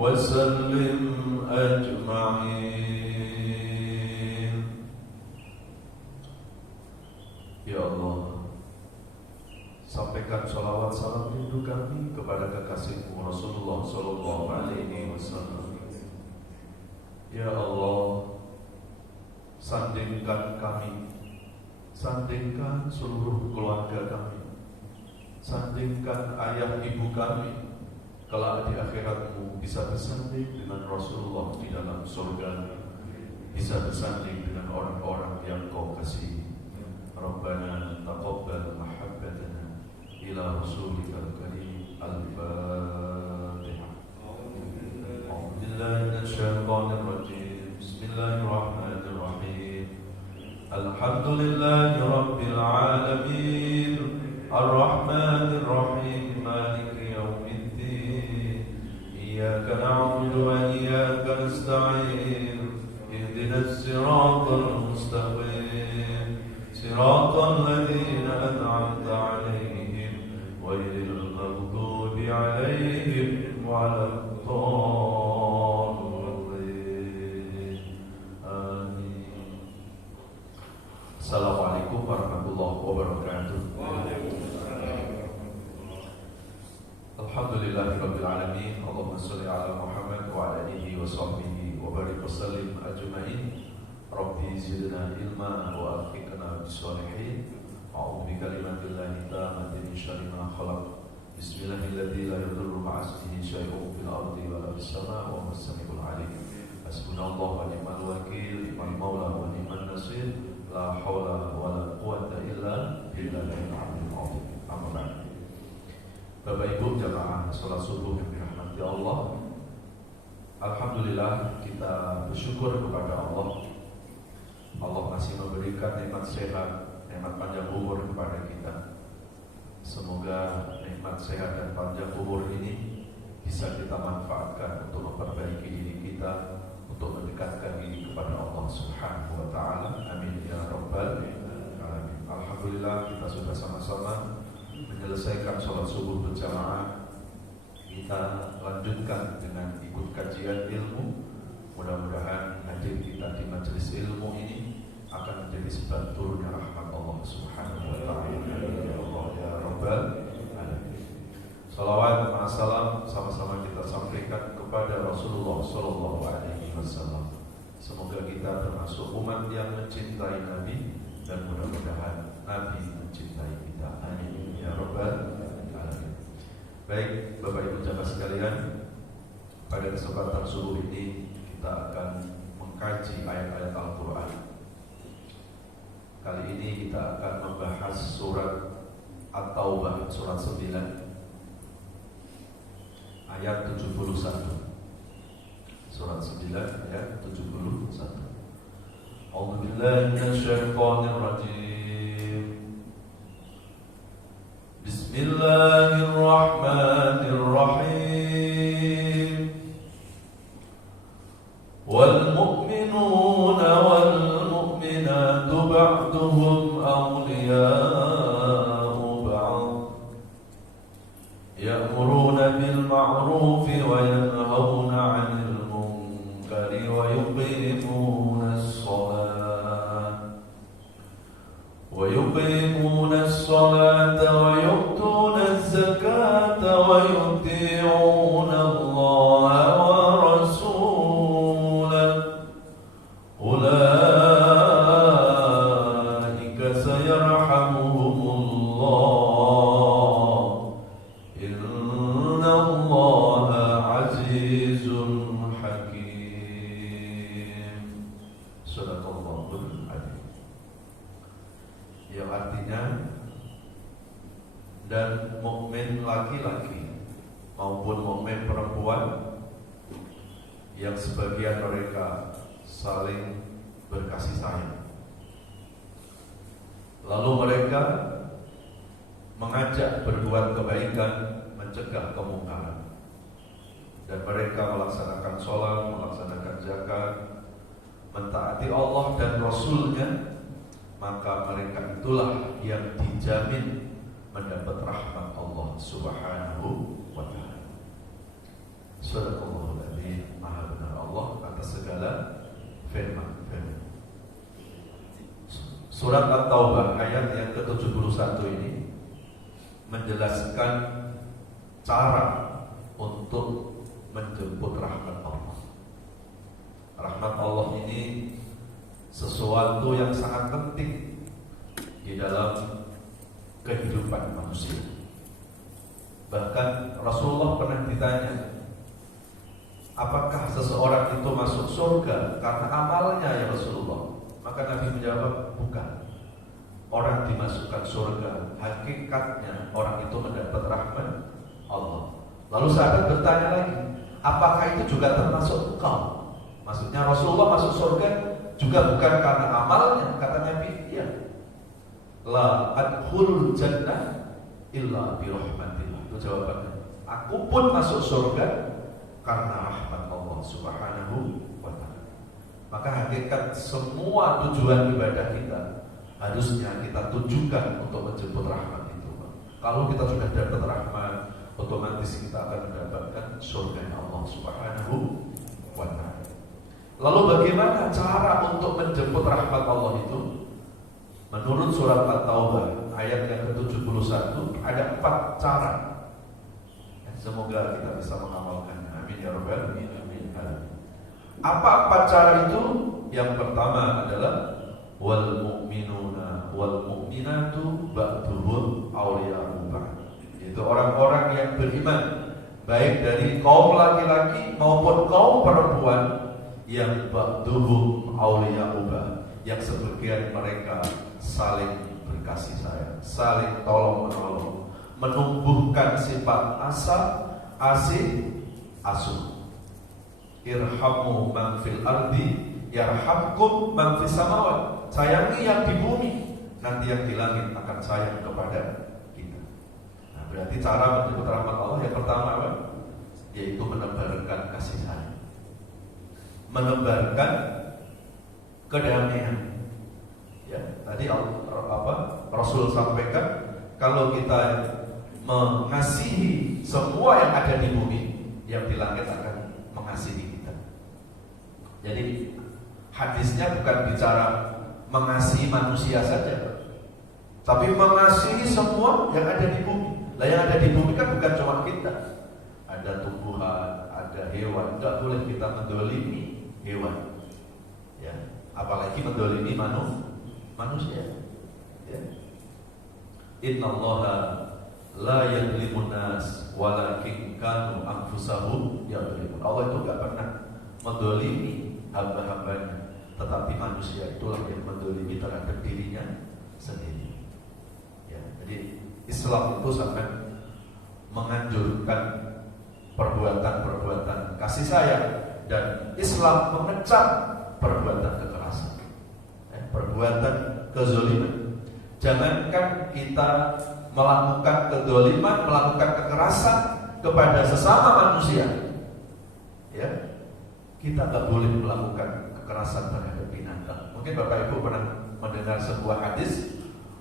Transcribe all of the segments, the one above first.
وسلم أجمعين. Ya Allah, sampaikan sholawat salam rindu kami kepada kekasihmu Rasulullah Sallallahu Alaihi Wasallam. Ya Allah, sandingkan kami, sandingkan seluruh keluarga kami, sandingkan ayah ibu kami, kelak di akhiratmu bisa bersanding dengan Rasulullah di dalam surga, bisa bersanding dengan orang-orang yang kau kasihi. Rabbana taqabbal mahabbatana ila rasulika al-karim. Al-Fatihah. A'udzu billahi minasyaitonir rajim. Bismillahirrahmanirrahim. Alhamdulillahi rabbil alamin. Ar-Rahmanir Rahim. Maliki yaumiddin. Iyyaka na'budu wa iyyaka nasta'in. Ihdinas siratal mustaqim. صراط الذين أنعمت عليهم غير المغضوب عليهم ولا الضالين آمين. Assalamualaikum warahmatullahi wabarakatuh. Alhamdulillahirabbil alamin. Allahumma shalli ala Muhammad wa ala alihi wa sahbihi wa barik wa sallim ajmain. Rabbi zidna ilma wa alhiqna bisalihin. A'udzu bikalimatillahi tammati min syarri ma khalaq. Bismillahilladzi la yadurru ma'a ismihi syai'un fil ardi wa la fis samaa'i wa huwas samiul 'alim. Hasbunallahu wa ni'mal wakeel, ni'mal maula wa ni'man nasir. La haula wa la quwwata illa billahil 'aliyyil 'azim. Amma ba'd. Bapak Ibu jamaah salat subuh yang dirahmati Allah. Alhamdulillah, kita bersyukur kepada Allah. Allah masih memberikan nikmat sehat, nikmat panjang umur kepada kita. Semoga nikmat sehat dan panjang umur ini bisa kita manfaatkan untuk memperbaiki diri kita, untuk mendekatkan diri kepada Allah Subhanahu wa Ta'ala. Amin ya Rabbal Alamin. Alhamdulillah, kita sudah sama-sama menyelesaikan sholat subuh berjamaah. Kita lanjutkan dengan ikut kajian ilmu. Mudah-mudahan hadir kita di majelis ilmu ini akan menjadi sebab turunnya rahmat Allah Subhanahu wa Ta'ala. Ya Allah ya Rabbal Alamin. Salawat dan salam sama-sama kita sampaikan kepada Rasulullah Sallallahu Alaihi Wasallam. Semoga kita termasuk umat yang mencintai Nabi dan mudah-mudahan Nabi mencintai kita. Amin ya Rabbal Alamin. Baik Bapak Ibu jamaah sekalian, pada kesempatan subuh ini kita akan mengkaji ayat-ayat Al-Quran. Kali ini kita akan membahas surat At-Taubah, surat 9 ayat 71. Surat 9 ayat 71. A'udzu billahi minasyaitonir rajim. Bismillahirrahmanirrahim. والمؤمنون والمؤمنات بعضهم أولياء بعض يأمرون بالمعروف وينهون عن المنكر ويقيمون الصلاة ويؤتون الزكاة ويطيعون الله ورسوله أولئك سيرحمهم الله إن الله عزيز حكيم. Sadaqallahul Adzim. Yang artinya, dan mukmin laki-laki maupun mukmin perempuan yang sebagian mereka saling berkasih sayang, lalu mereka mengajak berbuat kebaikan, mencegah kemungkaran, dan mereka melaksanakan sholat, melaksanakan zakat, mentaati Allah dan Rasul-Nya, maka mereka itulah yang dijamin mendapat rahmat Allah Subhanahu wa Ta'ala. Sadaqallahul Adzim. Maha benar Allah atas segala firman. Surat At-Taubah ayat yang ke-71 ini menjelaskan cara untuk menjemput rahmat Allah. Rahmat Allah ini sesuatu yang sangat penting di dalam kehidupan manusia. Bahkan Rasulullah pernah ditanya, apakah seseorang itu masuk surga karena amalnya ya Rasulullah? Maka Nabi menjawab, bukan. Orang dimasukkan surga, hakikatnya orang itu mendapat rahmat Allah. Lalu sahabat bertanya lagi, apakah itu juga termasuk engkau? Maksudnya Rasulullah masuk surga juga bukan karena amalnya. Kata Nabi, iya. La adkhulul jannah illa birahmatillah. Itu jawabannya. Aku pun masuk surga karena rahmat Allah Subhanahu wa ta'ala. Maka hakikat semua tujuan ibadah kita harusnya kita tujukan untuk menjemput rahmat itu. Kalau kita sudah dapat rahmat, otomatis kita akan mendapatkan surga Allah Subhanahu wa ta'ala. Lalu bagaimana cara untuk menjemput rahmat Allah itu? Menurut surat At-Taubah ayat yang ke-71 ada 4 cara. Semoga kita bisa mengamalkannya. Amin ya rabbal alamin. Apa 4 cara itu? Yang pertama adalah wal mu'minuna wal mu'minatu ba'duhum awliya'u ba'd. Yaitu orang-orang yang beriman, baik dari kaum laki-laki maupun kaum perempuan, yang ba'duhum awliya'u ba'd, yang sebagian mereka saling berkasih sayang, saling tolong-menolong, menumbuhkan sifat asih asuh. Irhamu man fil ardi yarhamkum man fis samawat. Sayangi yang di bumi, nanti yang di langit akan sayang kepada kita. Nah, berarti cara menjemput rahmat Allah yang pertama apa? Yaitu menebarkan kasih sayang, menebarkan kedamaian. Ya, tadi Rasul sampaikan, kalau kita mengasihi semua yang ada di bumi, yang di langit akan mengasihi kita. Jadi hadisnya bukan bicara mengasihi manusia saja, tapi mengasihi semua yang ada di bumi. Lah yang ada di bumi kan bukan cuma kita. Ada tumbuhan, ada hewan. Tidak boleh kita mendolimi hewan, ya, apalagi mendolimi manusia. Ya. Innallaha la yadlimun nas walakin kanu anfusahum yadlimun. Allah itu gak pernah mendolimi hamba-hambanya, tetapi manusia itulah yang mendolimi terhadap dirinya sendiri. Ya, jadi Islam itu sangat menganjurkan perbuatan-perbuatan kasih sayang, dan Islam mengecam perbuatan kekerasan, perbuatan kezaliman. Jangankan kita melakukan kezaliman, melakukan kekerasan kepada sesama manusia, ya, kita nggak boleh melakukan kekerasan terhadap binatang. Mungkin Bapak Ibu pernah mendengar sebuah hadis,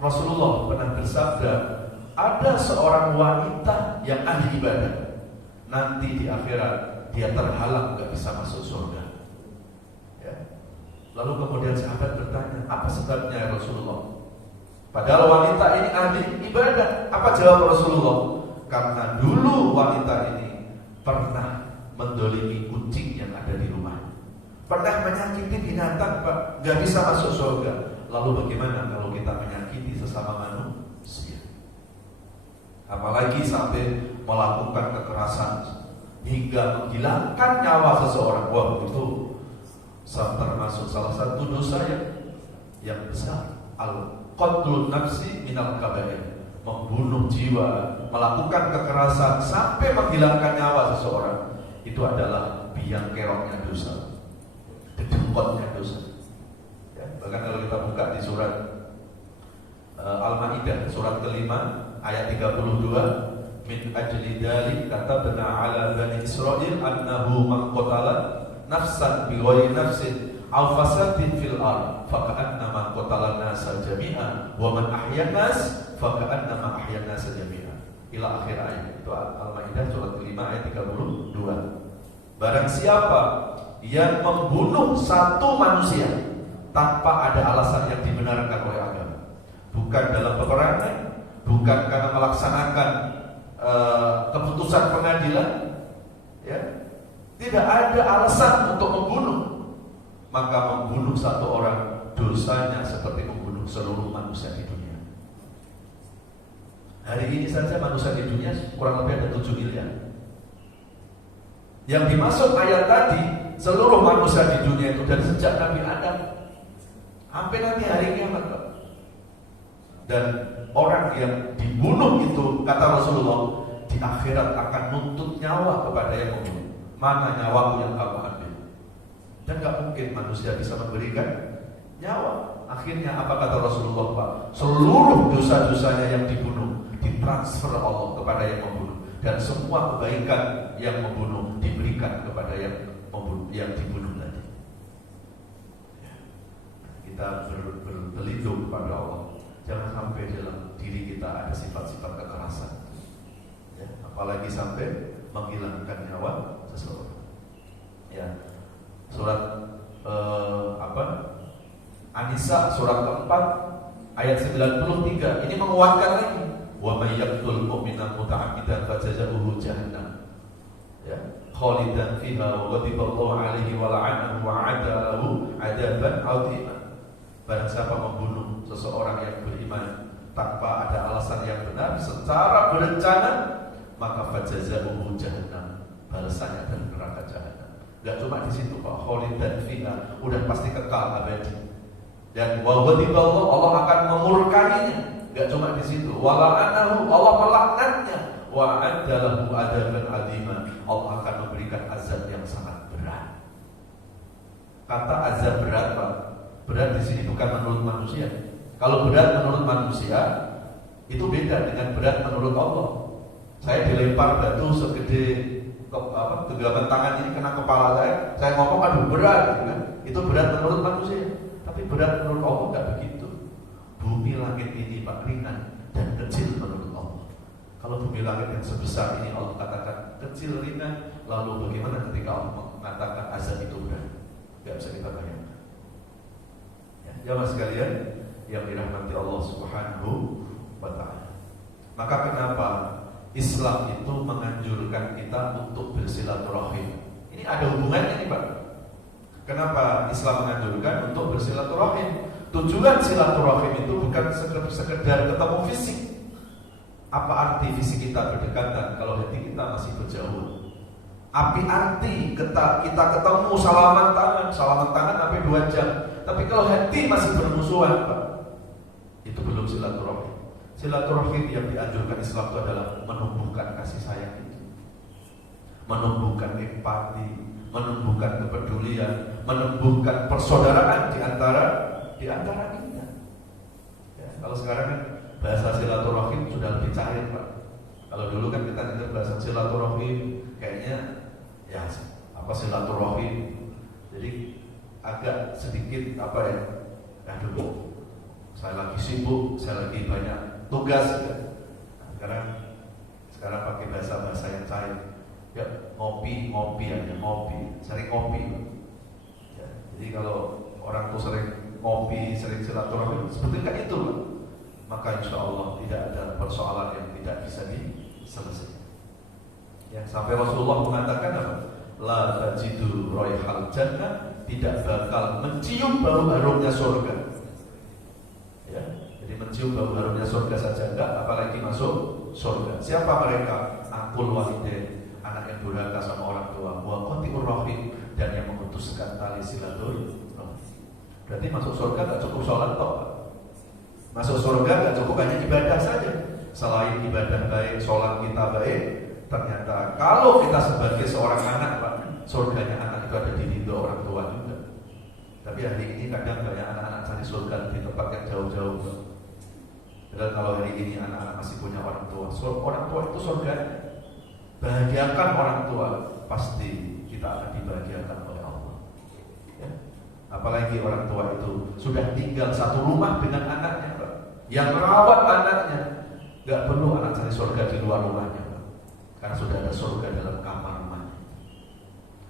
Rasulullah pernah bersabda, ada seorang wanita yang ahli ibadah, nanti di akhirat dia terhalang nggak bisa masuk surga. Ya. Lalu kemudian sahabat bertanya, apa sebabnya ya Rasulullah? Padahal wanita ini ahli ibadah. Apa jawab Rasulullah? Karena dulu wanita ini pernah mendolimi kucing yang ada di rumah, pernah menyakiti binatang, Pak, nggak bisa masuk surga. Lalu bagaimana kalau kita menyakiti sesama manusia? Apalagi sampai melakukan kekerasan hingga menghilangkan nyawa seseorang. Wah, itu termasuk salah satu dosa yang besar. Al-qatlun nafsi minal kabair, membunuh jiwa, melakukan kekerasan sampai menghilangkan nyawa seseorang, itu adalah biang keroknya dosa, kedengkotnya dosa. Ya, bahkan kalau kita buka di surat Al-Maidah surat kelima ayat 32, min ajli dzalik katabna ala bani Israil annahu man qatala nafsan bighairi nafsin aw fasadin fil ard faka'annama qatala an-nasa jami'an wa man ahya an-nas faka'annama ahya an-nasa jami'an ila akhir ayat. Itu Al-Maidah surat kelima ayat 32. Barang siapa yang membunuh satu manusia tanpa ada alasan yang dibenarkan oleh agama, bukan dalam peperangan, bukan karena melaksanakan keputusan pengadilan, ya, tidak ada alasan untuk membunuh, maka membunuh satu orang dosanya seperti membunuh seluruh manusia di dunia. Hari ini saja manusia di dunia kurang lebih ada 7 miliar. Yang dimaksud ayat tadi seluruh manusia di dunia itu dari sejak Nabi Adam sampai nanti hari kiamat, Pak. Dan orang yang dibunuh itu, kata Rasulullah, di akhirat akan nuntut nyawa kepada yang membunuh. Mana nyawaku yang kamu ambil? Dan gak mungkin manusia bisa memberikan nyawa. Akhirnya apa kata Rasulullah, Pak? Seluruh dosa-dosanya yang dibunuh ditransfer Allah kepada yang membunuh, dan semua kebaikan yang membunuh diberikan kepada yang membunuh, yang dibunuh tadi. Kita berlindung kepada Allah. Jangan sampai dalam diri kita ada sifat-sifat kekerasan, ya, apalagi sampai menghilangkan nyawa seseorang. Ya, surat An-Nisa surat keempat ayat 93 ini menguatkan lagi, wa may yaqtul mu'mina muta'ammidan fajazaohu jahannam, ya, khalidan fiha wa ghadiba Allahu 'alaihi wa la'anahu wa 'adda lahu 'adaban 'azima. Barang siapa membunuh seseorang yang beriman tanpa ada alasan yang benar secara berencana, maka fajazaohu jahannam, balasannya adalah neraka jahannam. Gak cuma di situ, Pak, khalidan fiha, udah pasti kekal abadi. Dan wa ghadiba Allah akan memurkainya. Gak cuma di situ, wa la'anahu, Allah melaknatnya, wa 'adda lahu 'adaban 'azima, Allah akan memberikan azab yang sangat berat. Kata azab berat, Pak, berat di sini bukan menurut manusia. Kalau berat menurut manusia itu beda dengan berat menurut Allah. Saya dilempar batu segede genggaman tangan ini kena kepala saya ngomong aduh berat, gitu kan? Itu berat menurut manusia. Tapi berat menurut Allah enggak begitu. Bumi langit ini, Pak, ringan dan kecil menurut Allah. Kalau bumi langit yang sebesar ini Allah katakan kecil, ringan, lalu bagaimana ketika Allah mengatakan azab itu berat? Enggak bisa kita bayangkan. Jamaah sekalian yang dirahmati Allah Subhanahu wa ta'ala. Maka kenapa Islam itu menganjurkan kita untuk bersilaturahim? Ini ada hubungannya nih, Pak. Kenapa Islam menganjurkan untuk bersilaturahim? Tujuan silaturahim itu bukan sekedar ketemu fisik. Apa arti fisik kita berdekatan kalau hati kita masih berjauh? Apa arti kita ketemu salaman tangan sampai 2 jam. Tapi kalau hati masih bermusuhan, Pak, itu belum silaturahim. Silaturahim yang dianjurkan Islam itu adalah menumbuhkan kasih sayang itu, menumbuhkan empati, menumbuhkan kepedulian, menumbuhkan persaudaraan di antara kita. Ya, kalau sekarang kan bahasa silaturahim sudah lebih cair, Pak. Kalau dulu kan kita dengar bahasa silaturahim kayaknya ya apa silaturahim, jadi agak sedikit aduh, saya lagi sibuk, saya lagi banyak tugas, ya. Nah, sekarang pakai bahasa yang cair, ya, ngopi aja, sering ngopi, ya. Jadi kalau orang tuh sering ngopi, sering silaturahmi seperti kayak itu, maka insya Allah tidak ada persoalan yang tidak bisa diselesaikan. Ya, sampai Rasulullah mengatakan apa? La tajidu raihal jannah, tidak bakal mencium bau harumnya surga. Ya, jadi mencium bau harumnya surga saja enggak, apalagi masuk surga. Siapa mereka? Aqul walidain, anak yang durhaka sama orang tua, wa qati'ur rahim, dan yang memutuskan tali silaturahmi. Berarti masuk surga enggak cukup sholat toh. Masuk surga enggak cukup hanya ibadah saja. Selain ibadah baik, sholat kita baik, ternyata kalau kita sebagai seorang anak, Pak, surganya anak itu ada di ridho orang tua juga. Tapi hari ini kadang banyak anak-anak cari surga di tempat yang jauh-jauh. Dan kalau hari ini anak-anak masih punya orang tua itu surga. Bahagiakan orang tua, pasti kita akan dibahagiakan oleh Allah. Ya. Apalagi orang tua itu sudah tinggal satu rumah dengan anaknya, Pak, yang merawat anaknya. Gak perlu anak cari surga di luar rumahnya, Pak, karena sudah ada surga dalam kamar rumahnya.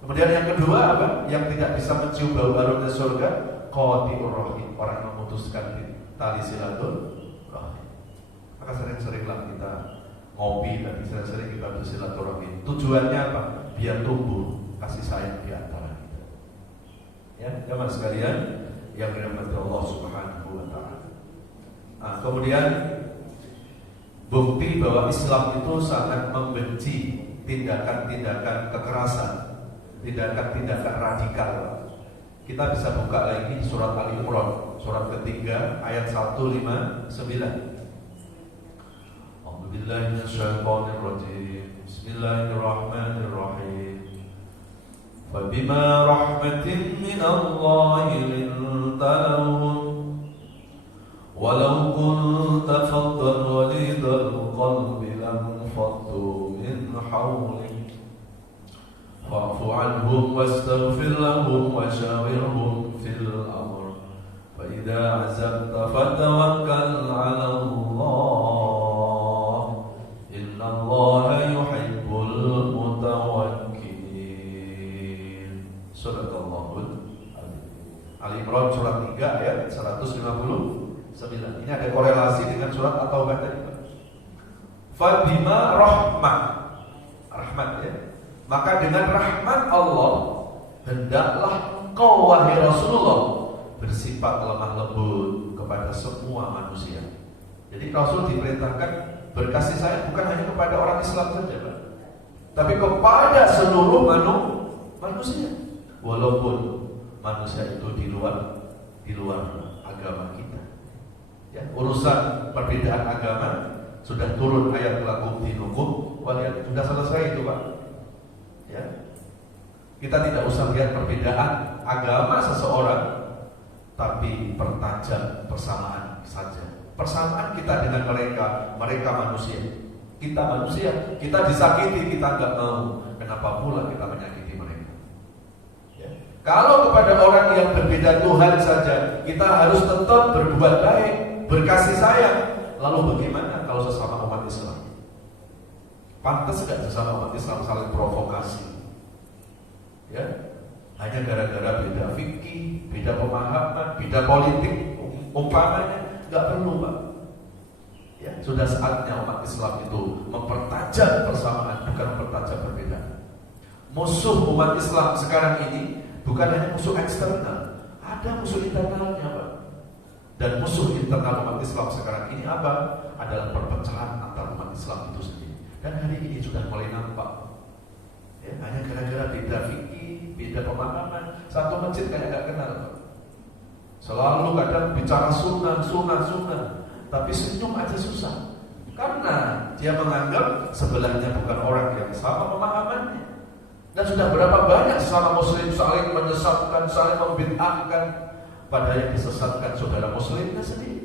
Kemudian yang kedua apa? Yang tidak bisa mencium bau harumnya surga, qati'ur rahim, orang yang memutuskan tali silaturahim. rahim. Maka sering-seringlah kita ngopi dan sering-sering kita bersilaturahmi. Tujuannya apa? Biar tumbuh kasih sayang di antara kita. Ya, teman sekalian yang dirahmati Allah Subhanahu wa taala. Nah, kemudian bukti bahwa Islam itu sangat membenci tindakan-tindakan kekerasan, tindakan-tindakan radikal. Kita bisa buka lagi surat Ali Imran, surat ketiga ayat 159. A'udzubillahi minasyaitonir rajim. Bismillahirrahmanirrahim. Fabima rahmatin minallahi linta lahum walau kunta faddan ghalidhal qalbi lanfaddu min hawlik fa'fu anhum wastaghfir lahum wa shawirhum fil amr fa idza azamta fatawakkal 'ala Allah innallaha yuhibbul mutawakkilin. Shadaqallahul adzim. Ali Imran surat 3 ayat 159. Ini ada korelasi dengan surat At-Taubah tadi. Fa bima rahmat ya. Maka dengan rahmat Allah hendaklah engkau wahai Rasulullah bersifat lemah lembut kepada semua manusia. Jadi Rasul diperintahkan berkasih sayang bukan hanya kepada orang Islam saja, Pak, tapi kepada seluruh manusia. Walaupun manusia itu di luar agama kita. Ya, urusan perbedaan agama sudah turun ayat lakum dinukum waliyad, sudah selesai itu, Pak. Ya. Kita tidak usah lihat perbedaan agama seseorang, tapi pertajam persamaan saja. Persamaan kita dengan mereka manusia. Kita manusia, kita disakiti, kita nggak mau. Kenapa pula kita menyakiti mereka? Ya. Kalau kepada orang yang berbeda Tuhan saja, kita harus tetap berbuat baik, berkasih sayang. Lalu bagaimana kalau sesama umat Islam? Pantas gak sesama umat Islam saling provokasi? Ya, hanya gara-gara beda fikih, beda pemahaman, beda politik, umpamanya, gak perlu, Pak. Ya, sudah saatnya umat Islam itu mempertajam persamaan, bukan mempertajam perbedaan. Musuh umat Islam sekarang ini bukan hanya musuh eksternal, ada musuh internalnya, Pak. Dan musuh internal umat Islam sekarang ini apa? Adalah perpecahan antar umat Islam itu sendiri. Dan hari ini sudah mulai nampak. Ya, hanya gara-gara beda fikih, beda pemahaman, satu masjid kayak gak kenal, Pak. Selalu kadang bicara sunnah, tapi senyum aja susah. Karena dia menganggap sebelahnya bukan orang yang sama pemahamannya. Dan sudah berapa banyak sesama muslim saling menyesatkan, saling membid'ahkan, padahal yang disesatkan saudara muslimnya sendiri.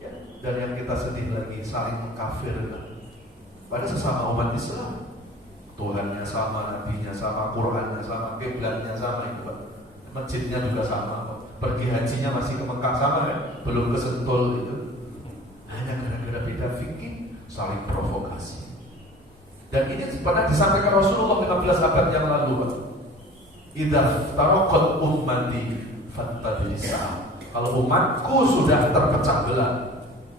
Ya, dan yang kita sedih lagi saling mengkafirkan pada sesama umat Islam. Tuhannya sama, nabinya sama, Qurannya sama, kiblatnya sama, itu Pak. Masjidnya juga sama, Pak. Pergi hajinya masih ke Mekah sama ya, belum ke Sentul itu. Hanya gara-gara beda fikih saling provokasi. Dan ini pernah disampaikan Rasulullah 15 abad yang lalu, Pak. Idza taraqat ummati fattabi'sa. Kalau umatku sudah terpecah belah,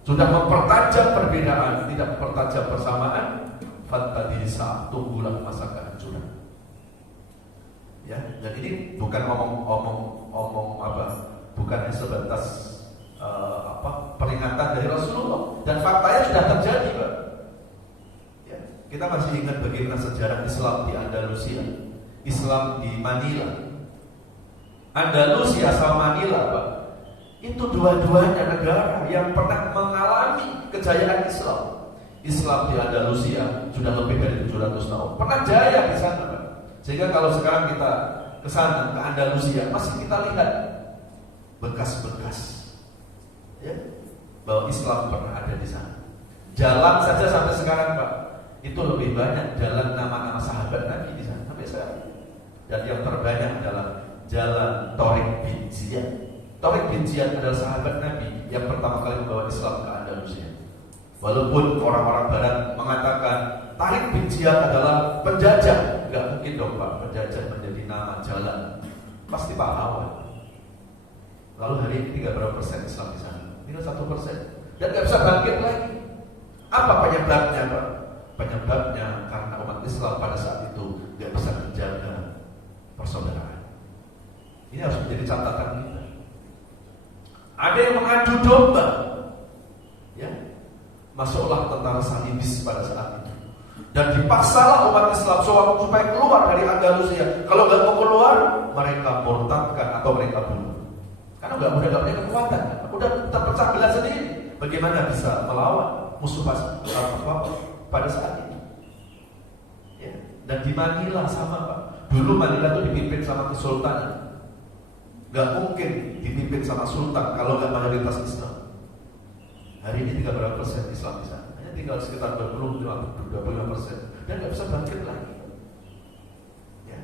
sudah mempertajam perbedaan, tidak mempertajam persamaan, fattabi'sa, tunggulah masa kehancuran. Ya, dan ini bukan omong apa, bukan sebatas peringatan dari Rasulullah, dan faktanya sudah terjadi, Pak. Ya, kita masih ingat bagaimana sejarah Islam di Andalusia, Islam di Manila. Andalusia sama Manila, Pak, itu dua-duanya negara yang pernah mengalami kejayaan Islam. Islam di Andalusia sudah lebih dari 700 tahun, pernah jaya di sana, Pak. Sehingga kalau sekarang kita ke sana, ke Andalusia, masih kita lihat bekas-bekas, ya, bahwa Islam pernah ada di sana. Jalan saja sampai sekarang, Pak, itu lebih banyak jalan nama-nama sahabat Nabi di sana sampai sekarang. Dan yang terbanyak adalah jalan Tariq bin Ziyad. Tariq bin Ziyad adalah sahabat Nabi yang pertama kali membawa Islam ke Andalusia. Walaupun orang-orang Barat mengatakan Tariq bin Ziyad adalah penjajah, nggak mungkin dong, Pak, penjajah menjadi nama jalan, pasti pahlawan. Lalu hari ini 3 berapa persen Islam di sana? Tinggal 1%. dan nggak bisa bangkit lagi. Apa penyebabnya, Pak? Penyebabnya karena umat Islam pada saat itu nggak bisa menjaga persaudaraan. Ini harus menjadi catatan kita. Ada yang mengadu domba, ya, masuklah tentara Salibis pada saat itu, dan dipaksalah umat Islam supaya keluar dari Andalusia. Kalau nggak mau keluar, mereka murtadkan atau mereka bunuh. Karena udah punya kekuatan, udah terpecah belah sendiri. Bagaimana bisa melawan musuh pada saat itu? Ya. Dan di Manila sama, Pak. Dulu Manila itu dipimpin sama kesultanan. Gak mungkin dipimpin sama sultan kalau gak mayoritas Islam. Hari ini tinggal berapa persen Islam di sana? Hanya tinggal sekitar 25%, dan gak bisa bangkit lagi. Ya.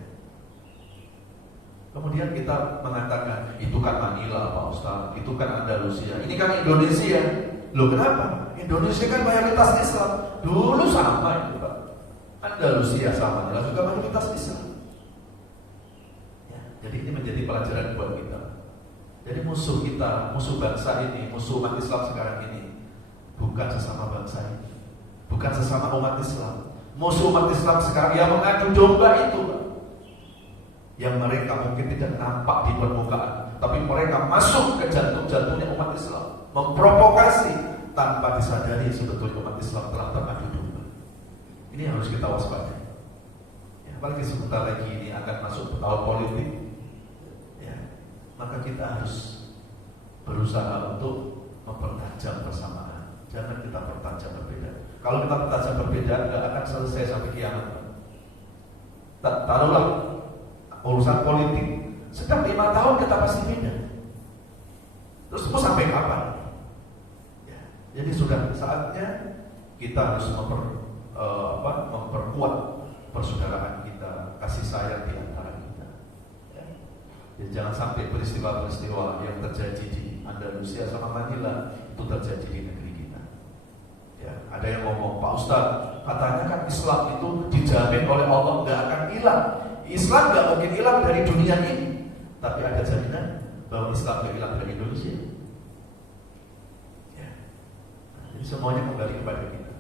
Kemudian kita mengatakan itu kan Manila, Pak Ustaz, itu kan Andalusia, ini kan Indonesia. Loh kenapa? Indonesia kan mayoritas Islam. Dulu sama itu, Pak. Andalusia sama Manila juga mayoritas Islam. Jadi ini menjadi pelajaran buat kita. Jadi musuh kita, musuh bangsa ini, musuh umat Islam sekarang ini bukan sesama bangsa ini, bukan sesama umat Islam. Musuh umat Islam sekarang yang mengadu domba itu, yang mereka mungkin tidak nampak di permukaan, tapi mereka masuk ke jantung-jantungnya umat Islam, memprovokasi tanpa disadari sebetulnya umat Islam telah teradu domba. Ini harus kita waspadai. Ya, apalagi sebentar lagi ini akan masuk ke tahun politik. Maka kita harus berusaha untuk mempertajam persamaan. Jangan kita pertajam perbedaan. Kalau kita pertajam perbedaan, nggak akan selesai sampai kiamat. Taruhlah urusan politik, setiap 5 tahun kita pasti beda. Terus mau sampai kapan? Ya, jadi sudah saatnya kita harus memperkuat persaudaraan kita, kasih sayang di antara kita. Ya, jangan sampai peristiwa-peristiwa yang terjadi di Andalusia sama Manila itu terjadi di negeri kita. Ya, ada yang ngomong, Pak Ustadz, katanya kan Islam itu dijamin oleh Allah nggak akan hilang. Islam nggak mungkin hilang dari dunia ini, tapi ada jaminan bahwa Islam nggak hilang dari Indonesia. Ya. Jadi semuanya kembali kepada kita.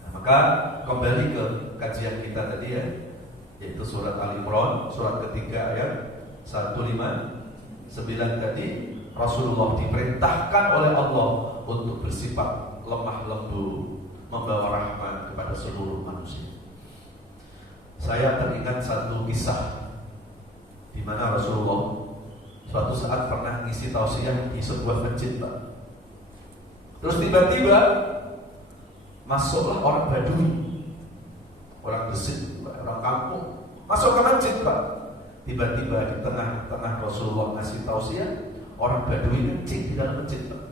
Nah, maka kembali ke kajian kita tadi ya, yaitu surat Al-Imran, surat ketiga ayat 159 tadi. Rasulullah diperintahkan oleh Allah untuk bersifat lemah lembut, membawa rahmat kepada seluruh manusia. Saya teringat satu kisah di mana Rasulullah suatu saat pernah ngisi tausiah di sebuah masjid, Pak. Terus tiba-tiba masuklah orang Badui, orang Gresik, orang kampung, masuk ke masjid, Pak. Tiba-tiba di tengah-tengah Rasulullah ngasih tausiah, orang Badui kencing di dalam masjid, Pak.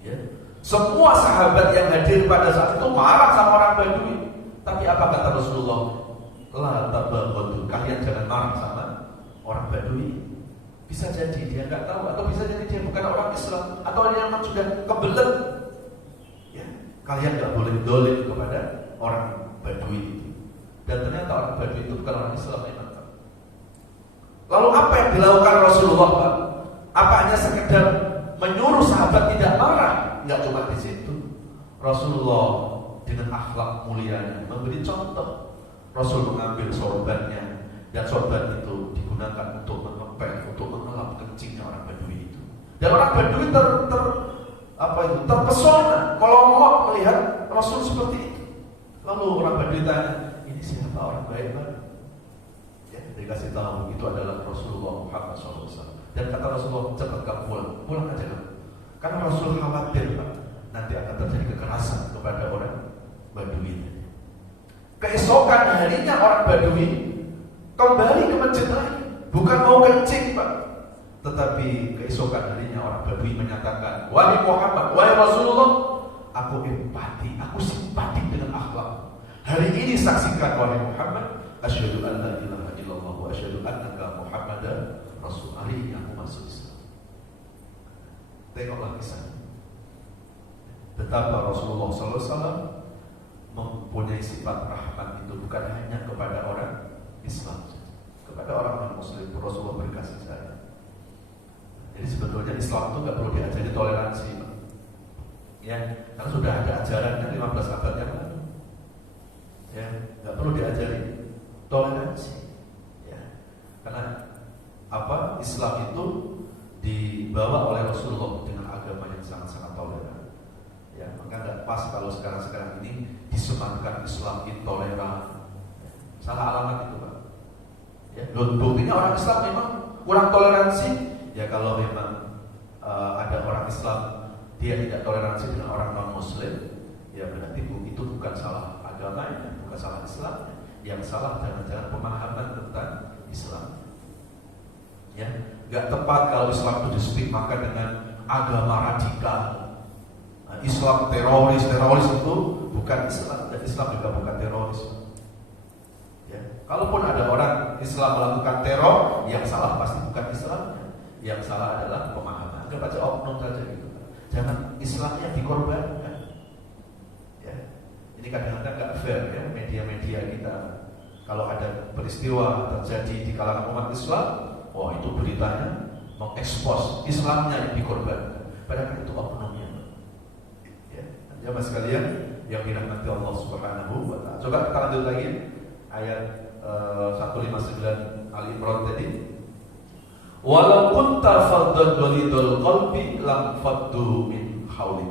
Ya. Semua sahabat yang hadir pada saat itu marah sama orang Badui. Tapi apa kata Rasulullah? La tabaghadu, kalian jangan marah sama orang Badui. Bisa jadi dia nggak tahu, atau bisa jadi dia bukan orang Islam, atau dia memang sudah kebelet. Ya, kalian nggak boleh dolim kepada orang Badui itu. Dan ternyata orang Badui itu bukan orang Islam, ya. Lalu apa yang dilakukan Rasulullah, Pak? Apa hanya sekedar menyuruh sahabat tidak marah? Nggak cuma di situ. Rasulullah dengan akhlak mulianya memberi contoh. Rasul mengambil sorbannya, dan sorban itu digunakan untuk mengepel, untuk mengelap kencingnya orang Badui itu. Dan orang Badui terpesona, melongok melihat Rasul seperti itu. Lalu orang Badui tanya, ini siapa orang baik, Pak? Ya, dikasih tahu itu adalah Rasulullah Muhammad SAW. Dan kata Rasulullah, cepat kamu pulang aja kamu. Karena Rasul khawatir, Pak, nanti akan terjadi kekerasan kepada orang Badui. Keesokan harinya orang Badui kembali ke masjid lagi, bukan mau kencing, Pak, tetapi keesokan harinya orang Badui menyatakan, wahai Muhammad, wahai Rasulullah, aku empati, aku simpati dengan akhlak. Hari ini saksikan wahai Muhammad, asyhadu an la ilaha illallah wa asyhadu annaka Muhammadan Rasul. Hari ini aku masuk Islam. Tengoklah kisah betapa Rasulullah SAW mempunyai sifat rahmat itu bukan hanya kepada orang Islam, kepada orang non Muslim Rasulullah berkasih sayang. Jadi sebetulnya Islam itu nggak perlu diajari toleransi, Pak. Ya, karena sudah ada ajarannya 15 abad yang lalu. Ya, nggak perlu diajari toleransi. Ya, karena apa? Islam itu dibawa oleh Rasulullah dengan agama yang sangat-sangat toleran. Ya, maka nggak pas kalau sekarang ini disematkan Islam intoleran. Salah alamat itu, Pak. Ya, buktinya orang Islam memang kurang toleransi. Ya kalau memang ada orang Islam dia tidak toleransi dengan orang non Muslim, ya berarti itu bukan salah agamanya, bukan salah Islamnya. Yang salah jangan-jangan pemahaman tentang Islam. Ya, nggak tepat kalau Islam itu distigmakan dengan agama radikal. Nah, Islam teroris itu bukan Islam, dan Islam juga bukan teroris. Ya, kalaupun ada orang Islam melakukan teror, yang salah pasti bukan Islamnya, yang salah adalah pemahaman. Anggap aja oknum saja gitu. Jangan Islamnya dikorbankan. Ya, ini kadang-kadang nggak fair ya media-media kita. Kalau ada peristiwa terjadi di kalangan umat Islam, wah itu beritanya mengekspos Islamnya yang dikorbankan. Padahal itu oknumnya. Ya, jamaah sekalian yang dirahmati Allah Subhanahu wa Ta'ala. Coba kita lanjut lagi ayat 159 Ali Imran tadi. Walau kunta faddan ghalidul qalbi lam faddu min haulik.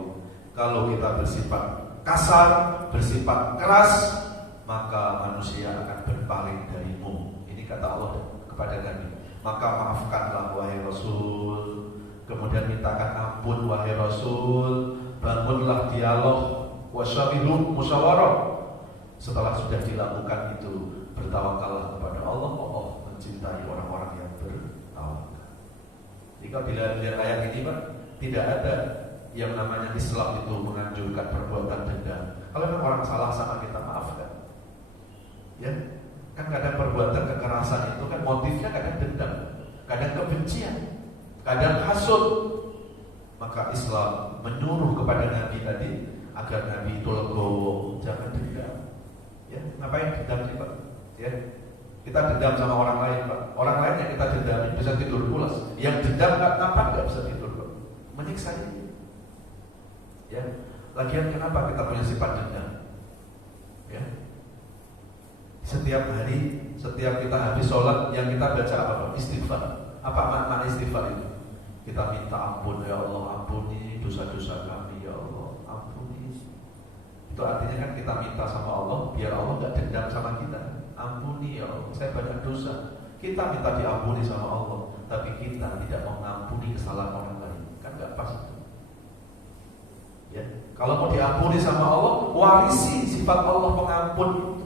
Kalau kita bersifat kasar, bersifat keras, maka manusia akan berpaling darimu. Ini kata Allah kepada Nabi. Maka maafkanlah wahai Rasul. Kemudian mintakan ampun wahai Rasul. Bangunlah dialog, wasyawiru musyawarah. Setelah sudah dilakukan itu, bertawakallah kepada Allah. Allah mencintai orang-orang yang bertawakal. Jika bila lihat ayat ini, Pak, tidak ada yang namanya Islam itu menganjurkan perbuatan dendam. Kalau memang orang salah sama kita, maafkan. Ya, kan kadang perbuatan kekerasan itu kan motifnya kadang dendam, kadang kebencian, kadang hasud. Maka Islam menyuruh kepada Nabi tadi agar Nabi itu legowo, jangan dendam. Ya, ngapain dendam sih, Pak? Ya, kita dendam sama orang lain, Pak. Orang lain yang kita dendam bisa tidur pulas. Yang dendam nggak bisa tidur, Pak. Menyiksa ini. Ya, lagian kenapa kita punya sifat dendam? Ya, setiap hari, setiap kita habis sholat, yang kita baca apa, Pak? Istighfar. Apa makna istighfar itu? Kita minta ampun, ya Allah, ampuni dosa-dosa kami, ya Allah, ampuni. Itu artinya kan kita minta sama Allah biar Allah nggak dendam sama kita. Ampuni ya Allah, saya banyak dosa. Kita minta diampuni sama Allah, tapi kita tidak mengampuni kesalahan orang lain, kan nggak pas. Ya, kalau mau diampuni sama Allah, warisi sifat Allah pengampun.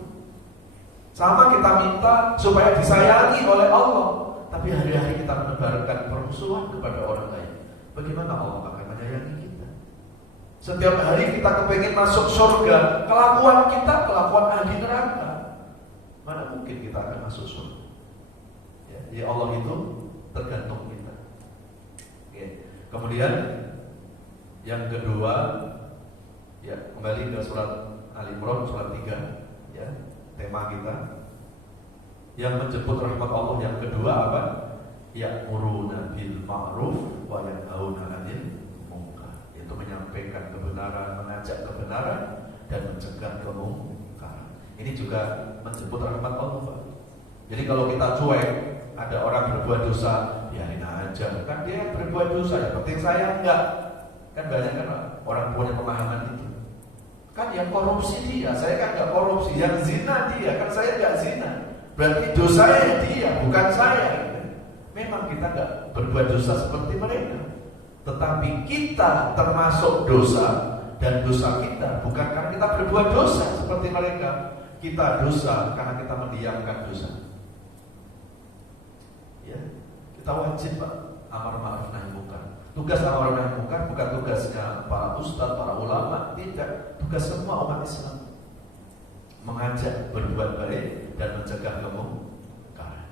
Sama kita minta supaya disayangi oleh Allah, tapi hari-hari kita menebarkan permusuhan kepada orang lain. Bagaimana Allah akan menyayangi kita? Setiap hari kita kepengen masuk surga, kelakuan kita kelakuan ahli neraka. Mana mungkin kita akan masuk surga? Ya, jadi Allah itu tergantung kita. Ya. Kemudian yang kedua, ya kembali ke surat Al-Imran surat 3, ya tema kita. Yang menjemput rahmat Allah yang kedua apa? Ya'muruna bil ma'ruf wa yanhauna 'anil munkar. Itu menyampaikan kebenaran, mengajak kebenaran dan mencegah kemungkaran. Ini juga menjemput rahmat Allah, Pak. Jadi kalau kita cuek, ada orang berbuat dosa, biarin aja. Kan dia berbuat dosa, yang penting saya enggak. Kan banyak kan orang punya pemahaman itu. Kan yang korupsi dia, saya kan enggak korupsi. Yang zina dia, kan saya enggak zina. Berarti dosanya dia, bukan saya. Memang kita enggak berbuat dosa seperti mereka, tetapi kita termasuk dosa. Dan dosa kita bukan karena kita berbuat dosa seperti mereka. Kita dosa karena kita mendiamkan dosa. Ya, kita wajib, Pak, amar ma'ruf nahi munkar. Tugas amar nahi munkar bukan tugasnya para ustadz, para ulama, tidak. Tugas semua umat Islam mengajak berbuat baik dan mencegah kemungkaran.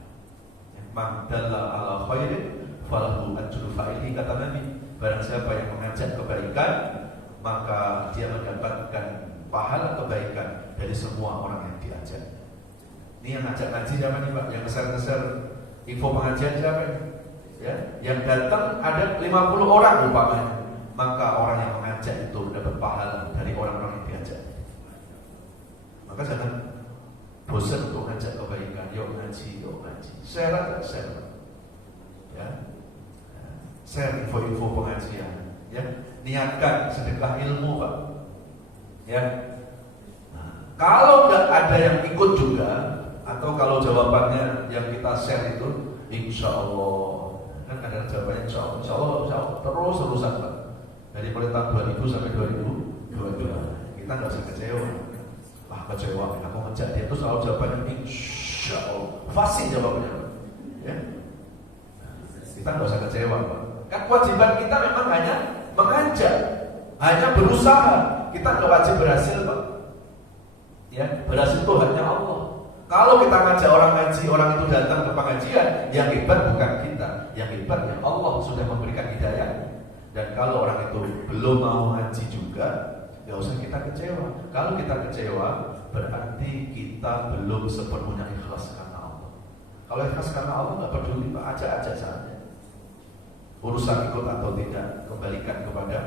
Man dalla ala khairin falahu ajru fa'ili, kata Nabi. Barang siapa yang mengajak kebaikan, maka dia mendapatkan pahala kebaikan dari semua orang yang diajak. Ini yang ngajak ngaji siapa nih, Pak? Yang ngeser-ngeser info pengajian siapa ini? ya, yang datang ada 50 orang umpamanya, maka orang yang mengajak itu dapat pahala dari orang-orang yang diajak. Maka jangan bosan untuk ngajak kebaikan, yuk ngaji, share aja, share, ya, share info-info pengajian, ya, niatkan sedekah ilmu, Pak, ya. Nah, kalau nggak ada yang ikut juga, atau kalau jawabannya yang kita share itu, insya Allah, kan ada jawabannya insya Allah, terus-terusan, Pak, dari mulai tahun 2000 sampai 2022, kita nggak usah kecewa. Kecewa, aku ngejak dia, terus selalu jawabannya insya Allah, fasih jawabnya, ya. Kita nggak usah kecewa, Pak. Kan kewajiban kita memang hanya mengajak, hanya berusaha. Kita nggak wajib berhasil, Pak. Ya, berhasil itu hanya Allah. Kalau kita ngajak orang ngaji, orang itu datang ke pengajian, yang hebat bukan kita, yang hebat ya Allah sudah memberikan hidayah. Dan kalau orang itu belum mau ngaji juga, gak usah kita kecewa. Kalau kita kecewa, berarti kita belum sepenuhnya ikhlas karena Allah. Kalau ikhlas karena Allah, gak peduli, Pak, ajak-ajak saja. Urusan ikut atau tidak, kembalikan kepada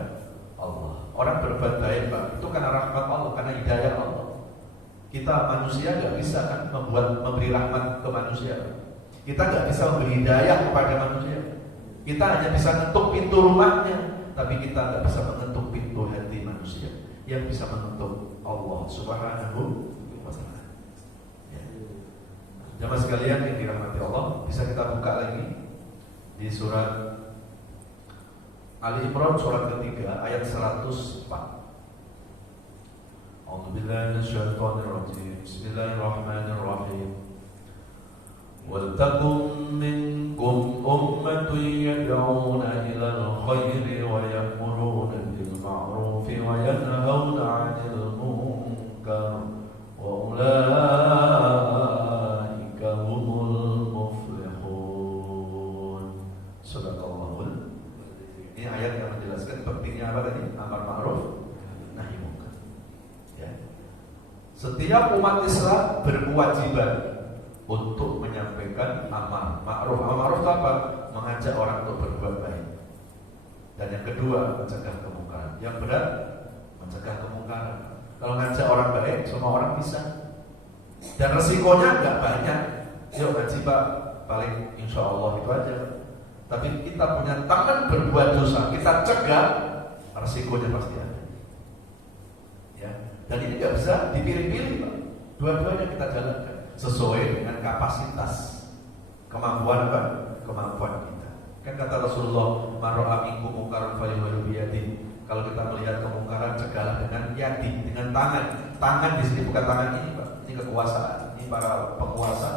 Allah. Orang berbuat baik, Pak, itu karena rahmat Allah, karena hidayah Allah. Kita manusia gak bisa kan memberi rahmat ke manusia. Kita gak bisa memberi hidayah kepada manusia. Kita hanya bisa ngetuk pintu rumahnya, tapi kita gak bisa mengetuk pintu hati manusia. Yang bisa menentuk Allah Subhanahu wa ta'ala. Ya. Jamaah sekalian yang dirahmati Allah, bisa kita buka lagi di surat Ali Imran surat ketiga ayat 104. A'udzubillahi minasyaitonir rajim. Bismillahirrahmanirrahim. Waltakum minkum ummatun yad'una ilal khairi wa ya'muruna bil ma'ruf wa yanhauna 'anil munkar wa ulaika humul muflihun. Sadaqallahul. Ini ayat yang menjelaskan pentingnya apa tadi? Amar ma'ruf nahi munkar. Ya. Setiap umat Islam berkewajiban untuk menyampaikan amar ma'ruf. Amar ma'ruf itu apa? Mengajak orang untuk berbuat baik. Dan yang kedua, mencegah kemungkaran. Yang berat, mencegah kemungkaran. Kalau ngajak orang baik, semua orang bisa. Dan resikonya nggak banyak. Yuk ngaji, Pak, paling insya Allah itu aja. Tapi kita punya tangan berbuat dosa, kita cegah, resikonya pasti ada. Ya. Dan ini nggak bisa dipilih-pilih, Pak. Dua-duanya kita jalankan sesuai dengan kapasitas kemampuan apa? Kemampuan kita. Kan kata Rasulullah, "Man ra'a minkum munkaran falyughayyirhu biyadihi." Kalau kita melihat kemungkaran, cegahlah dengan yadi, dengan tangan. Tangan di sini bukan tangan ini, Pak. Ini kekuasaan. Ini para penguasa,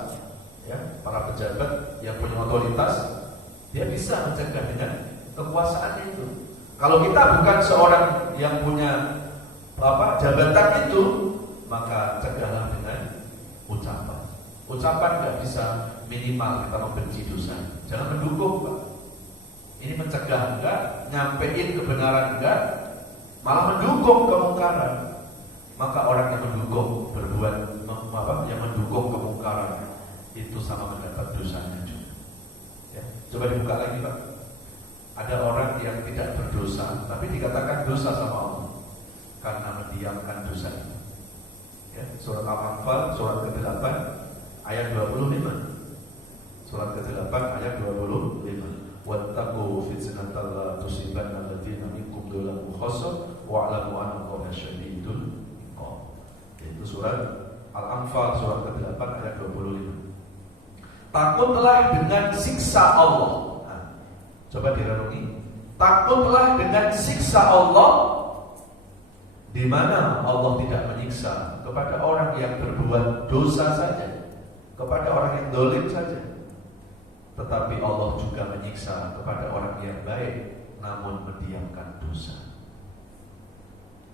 ya, para pejabat yang punya otoritas, dia bisa mencegah dengan kekuasaan itu. Kalau kita bukan seorang yang punya jabatan itu, maka cegahlah dengan ucapan. Ucapan nggak bisa minimal kita membenci dosa. Jangan mendukung, Pak. Ini mencegah enggak, nyampein kebenaran enggak, malah mendukung kemungkaran. Maka orang yang mendukung yang mendukung kemungkaran itu sama mendapat dosanya juga. Ya. Coba dibuka lagi, Pak. Ada orang yang tidak berdosa, tapi dikatakan dosa sama Allah karena mendiamkan dosa. Ya, surat Al-Anfal surat ke-8 ayat 25. Surat ke-8 ayat 25. Wattaqu fitnatan la tusibanna alladziina minkum dzalamun khassah wa'lamu anna Allaha syadidul iqab. Itu surat Al-Anfal surat ke-8 ayat 25. Takutlah dengan siksa Allah. Nah, coba direnungi. Takutlah dengan siksa Allah, di mana Allah tidak menyiksa kepada orang yang berbuat dosa saja, kepada orang yang dolim saja. Tetapi Allah juga menyiksa kepada orang yang baik namun mendiamkan dosa.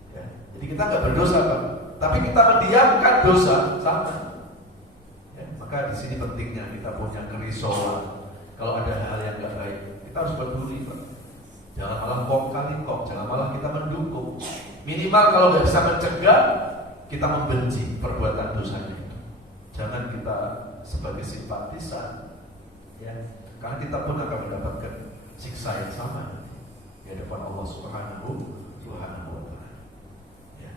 Ya. Jadi kita nggak berdosa, Pak, tapi kita mendiamkan dosa sama. Ya. Maka di sini pentingnya kita punya kerisauan. Kalau ada hal yang nggak baik, kita harus peduli, Pak. Jangan malah kong, jangan malah kita mendukung. Minimal kalau nggak bisa mencegah, kita membenci perbuatan dosanya itu. Jangan kita sebagai simpatisan, ya, Karena kita pun akan mendapatkan siksa yang sama di hadapan Allah Subhanahu wa Ta'ala. Ya.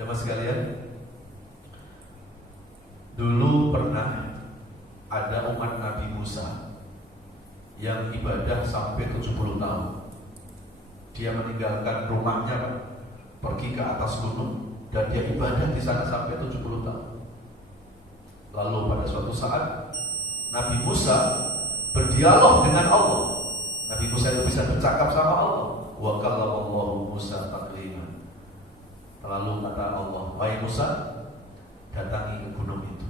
Jamaah sekalian, dulu pernah ada umat Nabi Musa yang ibadah sampai 70 tahun. Dia meninggalkan rumahnya, pergi ke atas gunung, dan dia ibadah di sana sampai 70 tahun. Lalu pada suatu saat Nabi Musa berdialog dengan Allah. Nabi Musa itu bisa bercakap sama Allah. Wa kallamallahu Musa taklima. Lalu kata Allah, wahai Musa, datangi ke gunung itu.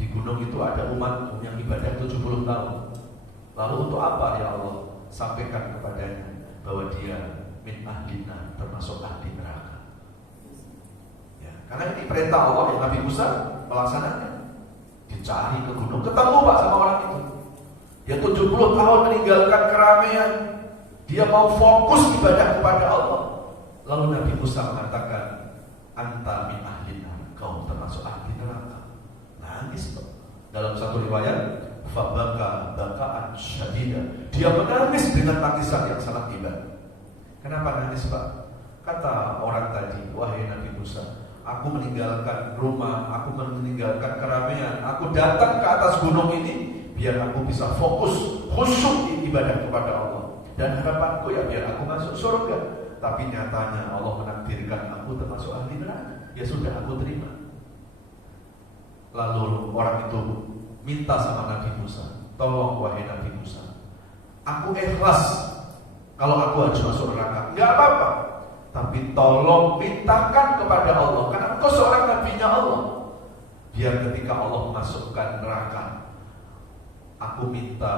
Di gunung itu ada umat yang ibadah 70 tahun. Lalu untuk apa ya Allah? Sampaikan kepadanya bahwa dia min ahlina, termasuk ahli neraka. Ya, karena ini perintah Allah ya, Nabi Musa melaksanakan. Dicari ke gunung, ketemu Pak sama orang itu. Dia 70 tahun meninggalkan keramaian. Dia mau fokus ibadah kepada Allah. Lalu Nabi Musa mengatakan, anta min ahlina, kau termasuk ahli neraka. Nangis Pak. Dalam satu riwayat, fabaka bakaan syadida. Dia menangis dengan tangisan yang sangat hebat. Kenapa nangis Pak? Kata orang tadi, wahai Nabi Musa, aku meninggalkan rumah, aku meninggalkan keramaian, aku datang ke atas gunung ini biar aku bisa fokus, khusyuk ibadah kepada Allah. Dan harapanku ya biar aku masuk surga. Tapi nyatanya Allah menakdirkan aku termasuk ahli neraka. Ya sudah, aku terima. Lalu orang itu minta sama Nabi Musa, tolong wahai Nabi Musa, aku ikhlas kalau aku harus masuk neraka, enggak apa-apa. Tapi tolong mintakan kepada Allah, karena engkau seorang nabinya Allah. Biar ketika Allah memasukkan neraka, aku minta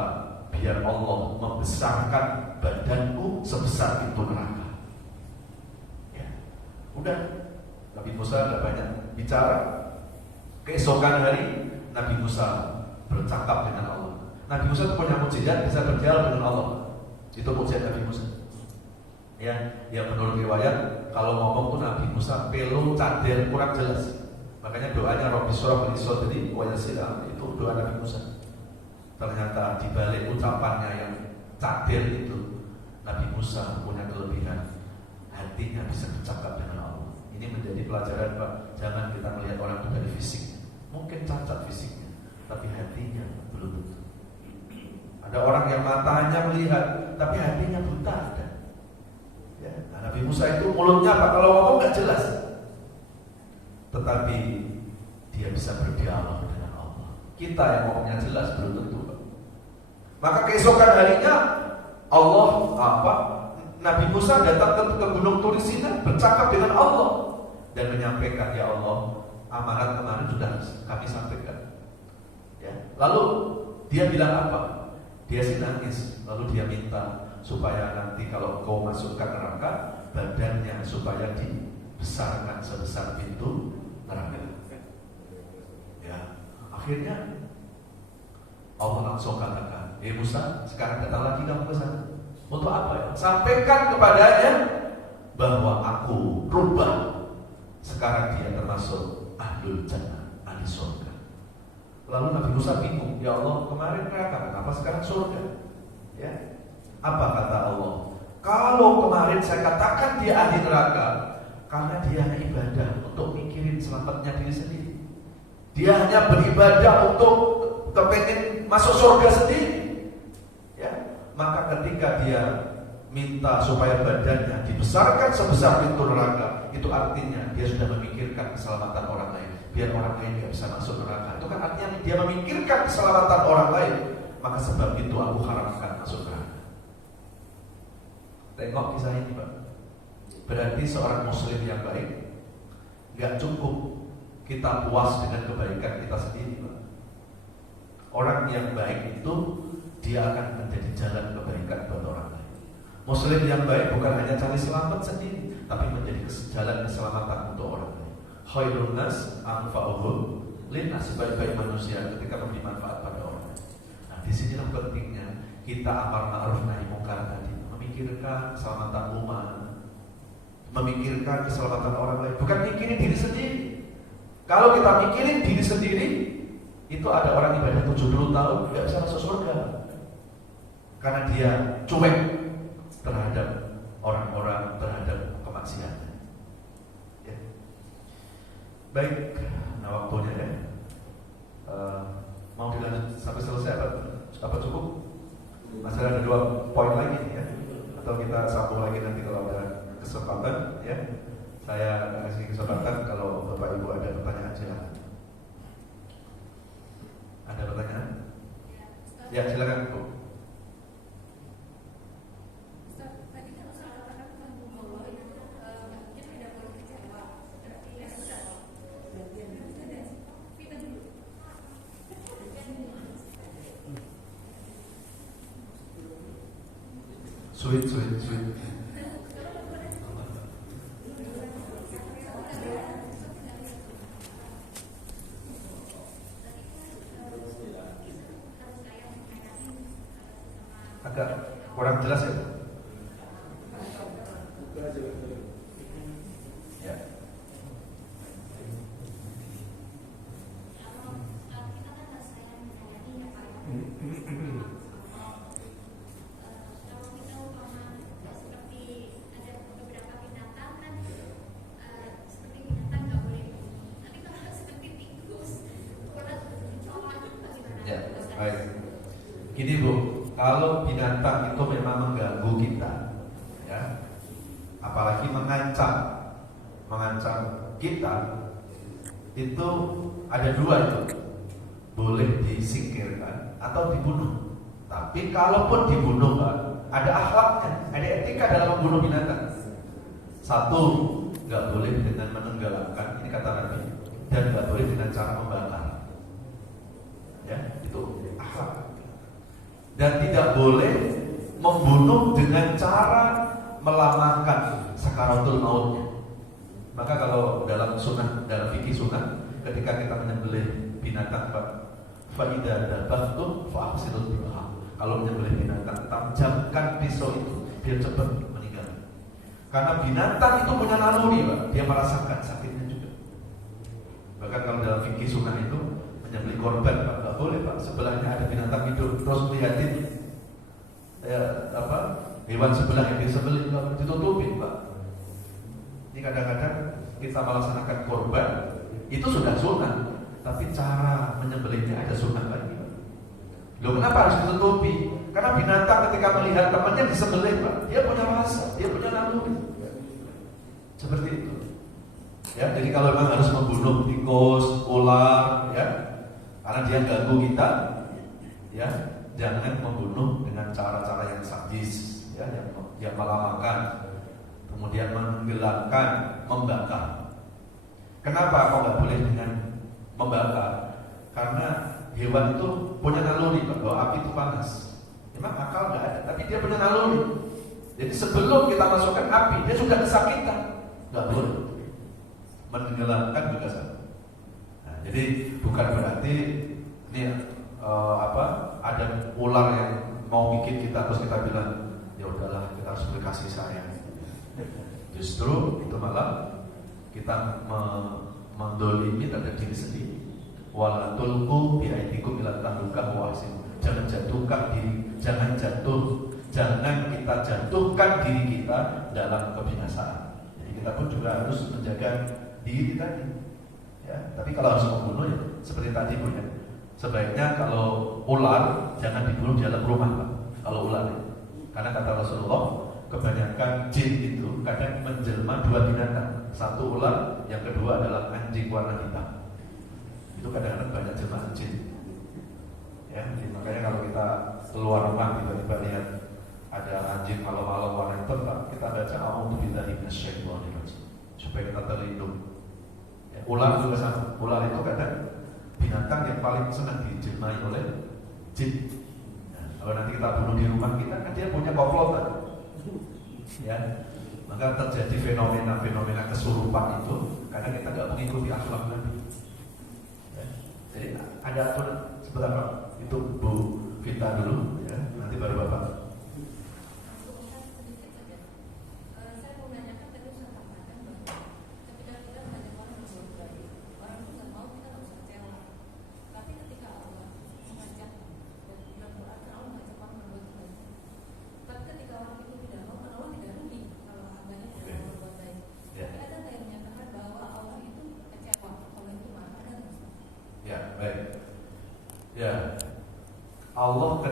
biar Allah membesarkan badanku sebesar pintu neraka. Ya, udah. Nabi Musa tidak banyak bicara. Keesokan hari Nabi Musa bercakap dengan Allah. Nabi Musa itu punya mukjizat, bisa berdialog dengan Allah. Itu mukjizat Nabi Musa. Ya, yang menurut riwayat kalau ngomong tuh Nabi Musa pelu cadir kurang jelas. Makanya doanya Rabbi Syrah bin Sodri wa Yassir itu doa Nabi Musa. Ternyata di balik ucapannya yang cadir itu, Nabi Musa punya kelebihan, hatinya bisa bercakap dengan Allah. Ini menjadi pelajaran Pak. Jangan kita melihat orang itu dari fisiknya. Mungkin cacat fisiknya, tapi hatinya belum tentu. Ada orang yang matanya melihat, tapi hatinya buta. Ya, nah, Nabi Musa itu mulutnya Pak kalau ngomong nggak jelas, tetapi dia bisa berdialog dengan Allah. Kita yang ngomongnya jelas belum tentu Pak. Maka keesokan harinya Allah Nabi Musa datang ke Gunung Tur Sina bercakap dengan Allah dan menyampaikan, ya Allah, amanat kemarin sudah kami sampaikan. Ya. Lalu dia bilang apa? Dia sih nangis. Lalu dia minta supaya nanti kalau kau masukkan neraka, badannya supaya dibesarkan sebesar pintu neraka. Ya. Akhirnya Allah langsung katakan, Musa, sekarang datang lagi kamu ke sana. Untuk apa ya? Sampaikan kepadanya bahwa aku rubah. Sekarang dia termasuk ahlul jannah, ahli surga. Lalu Nabi Musa bingung, ya Allah, kemarin neraka, kenapa sekarang surga? Ya. Apa kata Allah? Kalau kemarin saya katakan dia ahli neraka, karena dia hanya ibadah untuk mikirin selamatnya diri sendiri. Dia hanya beribadah untuk kepengen masuk surga sendiri. Ya. Maka ketika dia minta supaya badannya dibesarkan sebesar pintu neraka, itu artinya dia sudah memikirkan keselamatan orang lain. Biar orang lain tidak bisa masuk neraka. Itu kan artinya dia memikirkan keselamatan orang lain. Maka sebab itu aku haramkan masuk neraka. Tengok kisah ini Pak. Berarti seorang muslim yang baik gak cukup kita puas dengan kebaikan kita sendiri Pak. Orang yang baik itu dia akan menjadi jalan kebaikan buat orang lain. Muslim yang baik bukan hanya cari selamat sendiri, tapi menjadi jalan keselamatan untuk orang lain. Khairun nas anfa'uhum linnas, sebaik-baik manusia ketika memberi manfaat pada orang. Nah, disinilah pentingnya kita amar ma'ruf nahi munkar tadi, memikirkan keselamatan umat, memikirkan keselamatan orang lain, bukan mikirin diri sendiri. Kalau kita mikirin diri sendiri, Itu ada orang ibadah 70 tahun nggak bisa masuk surga karena dia cuek terhadap orang-orang, terhadap kemaksiatan. Ya. Baik, nah waktunya ya. Mau dilanjut sampai selesai apa cukup? Masih ada 2 poin lagi nih ya. Atau kita sambung lagi nanti kalau ada kesempatan ya. Saya kasih kesempatan kalau Bapak Ibu ada pertanyaan silakan. Ada pertanyaan? Ya silakan Bu. Sweet. Agak kurang jelas ya? Ya. Ya, baik. Gini Bu, kalau binatang itu memang mengganggu kita, ya, apalagi mengancam kita, itu ada 2 itu, boleh disingkirkan atau dibunuh. Tapi kalaupun dibunuh, Pak, ada akhlaknya, ada etika dalam membunuh binatang. 1, nggak boleh dengan menenggelamkan, ini kata Nabi, dan nggak boleh dengan cara membakar. Ya, itu akhlak. Dan tidak boleh membunuh dengan cara melamakan sakaratul mautnya. Maka kalau dalam sunnah, dalam fikih sunnah, ketika kita menyembelih binatang, faidah dabahtum fa'ahsinul dzibha. Kalau menyembelih binatang, tajamkan pisau itu biar cepat meninggal. Karena binatang itu punya naluri, Pak. Dia merasakan sakitnya juga. Bahkan kalau dalam fikih sunnah itu menyembelih korban, Pak, nggak boleh, Pak. Sebelahnya ada binatang hidup, terus melihatin hewan sebelah yang disembelih, ditutupin, Pak. Ini kadang-kadang kita melaksanakan korban itu sudah sunnah, tapi cara menyembelihnya ada sunnah lagi, Pak. Loh, kenapa harus ditutupi? Karena binatang ketika melihat temannya disembelih, Pak, dia punya rasa, dia punya naluri. Seperti itu. Ya, jadi kalau memang harus membunuh tikus, ular, ya, karena dia ganggu kita, ya, jangan membunuh dengan cara-cara yang sadis, ya, yang melamakan, kemudian menenggelamkan, membakar. Kenapa kok nggak boleh dengan membakar? Karena hewan itu punya naluri, Pak, bahwa api itu panas. Memang akal nggak ada, tapi dia punya naluri. Jadi sebelum kita masukkan api, dia sudah kesakitan, nggak boleh. Menenggelamkan juga sama. Nah, jadi bukan berarti ini ada ular yang mau bikin kita terus kita bilang ya udahlah kita harus berkasih sayang. Justru itu malah kita mendolimi terhadap diri sendiri. Wala tulqu bi aydikum ila tahlukah wa ahsin. Jangan kita jatuhkan diri kita dalam kebinasaan. Jadi kita pun juga harus menjaga diri tadi. Ya, tapi kalau harus membunuh ya seperti tadi Bu ya. Sebaiknya kalau ular jangan dibunuh di dalam rumah, Pak. Kalau ular ya. Karena kata Rasulullah, kebanyakan jin itu kadang menjelma 2 binatang. 1 ular, yang kedua adalah anjing warna hitam. Itu kadang-kadang banyak jelmaan jin. Ya, makanya kalau kita keluar rumah tiba-tiba lihat ada anjing malam-malam warna hitam, Pak, kita baca a'udzubillahi minasyaitonir rajim supaya kita terlindung. Ya, ular juga sama. Ular itu kadang binatang yang paling senang dijelmai oleh jin. Nah, kalau nanti kita bunuh di rumah kita, kan dia punya komplotan. Ya, maka terjadi fenomena-fenomena kesurupan itu karena kita nggak mengikuti akhlak Nabi. Ya, jadi ada aturan sebentar, Pak. Itu Bu Vita dulu, ya. Nanti baru Bapak. Ketika kita banyak orang berbuat baik, orang itu nggak mau, kita nggak usah kecewa. Tapi ketika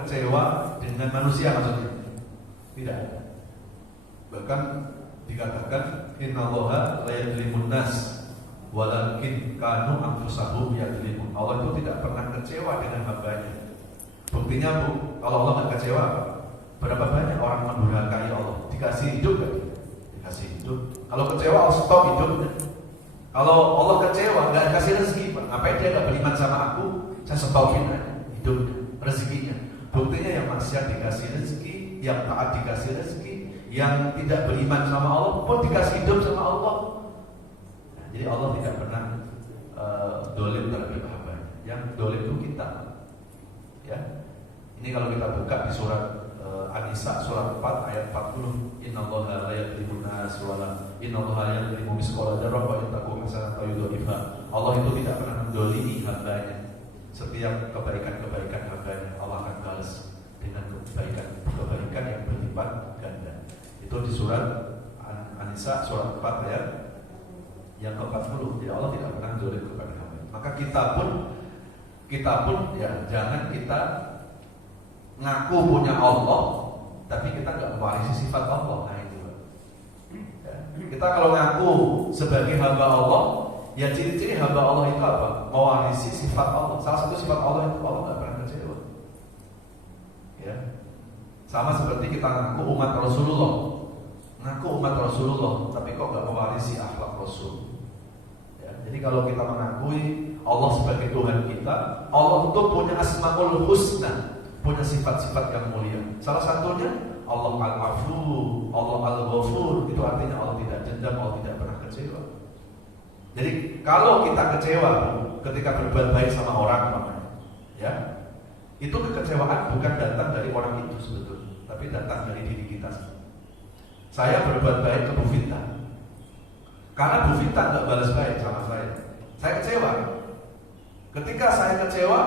kecewa dengan manusia maksudnya? Tidak. Bahkan dikatakan innallaha la yadlimun nas walakin kanu anfusahum yadlimun. Allah itu tidak pernah kecewa dengan hambanya. Buktinya Bu, kalau Allah nggak kecewa, berapa banyak orang mendurhakai Allah? Dikasih hidup kan? Dikasih hidup. Kalau kecewa Allah stop hidupnya. Kalau Allah kecewa nggak dikasih rezeki, Pak. Ngapain dia nggak beriman sama aku? Saya stopin aja hidupnya, rezekinya. Buktinya yang maksiat dikasih rezeki, yang taat dikasih rezeki, yang tidak beriman sama Allah pun dikasih hidup sama Allah. Nah, jadi Allah tidak pernah dolim terhadap hambanya. Yang dolim itu kita. Ya, ini kalau kita buka di surat An-Nisa surat 4 ayat 40, innallaha la yadlimun nas wala innallaha la yadlimu misqala dzarrah wa in taku hasanatan yudhifha. Allah itu tidak pernah mendolimi hambanya. Setiap kebaikan-kebaikan hambanya Allah akan balas dengan kebaikan yang berlipat ganda. Itu di surat An-Nisa surat 4 ayat yang ke-40. Jadi Allah tidak pernah dolim kepada hamba. Maka kita pun ya jangan kita ngaku punya Allah tapi kita nggak mewarisi sifat Allah. Nah itu ya. Kita kalau ngaku sebagai hamba Allah, ya ciri-ciri hamba Allah itu apa? Mewarisi sifat Allah. Salah satu sifat Allah itu Allah nggak pernah kecewa. Ya, sama seperti kita ngaku umat Rasulullah, tapi kok nggak mewarisi akhlak Rasul. Ya, jadi kalau kita mengakui Allah sebagai Tuhan kita, Allah itu punya asmaul husna, punya sifat-sifat yang mulia. Salah satunya Allah al-afu, Allah al-ghafur. Itu artinya Allah tidak dendam, Allah tidak pernah kecewa. Jadi kalau kita kecewa ketika berbuat baik sama orang, ya, itu kekecewaan bukan datang dari orang itu sebetulnya, tapi datang dari diri kita. Saya berbuat baik ke Bu Vita, karena Bu Vita nggak balas baik sama saya kecewa. Ketika saya kecewa,